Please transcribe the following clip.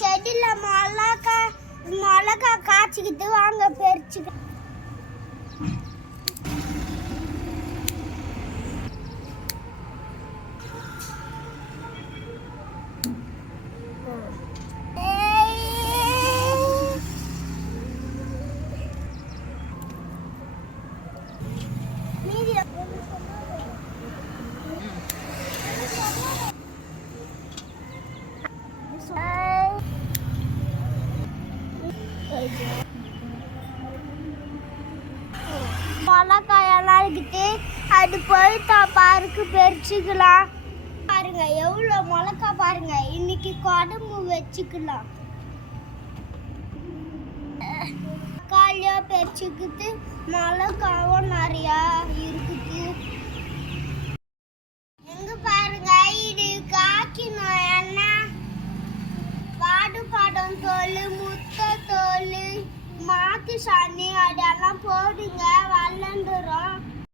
செடியில மிளகா காய்ச்சிக்கிட்டு வாங்க பறிச்சுக்க. மிளகாயெல்லாம் இருக்குது, அது போயிட்டா பாருக்கு பறிச்சுக்கலாம். பாருங்க எவ்வளோ மிளகா பாருங்க, இன்னைக்கு குழம்பு வச்சுக்கலாம். தக்காளியா பறிச்சுக்கிட்டு மிளகாவும் நிறையா இருக்குது. எங்க பாருங்க இது காக்கினோம் என்ன பாடு பாடம் சொல்லு முத்த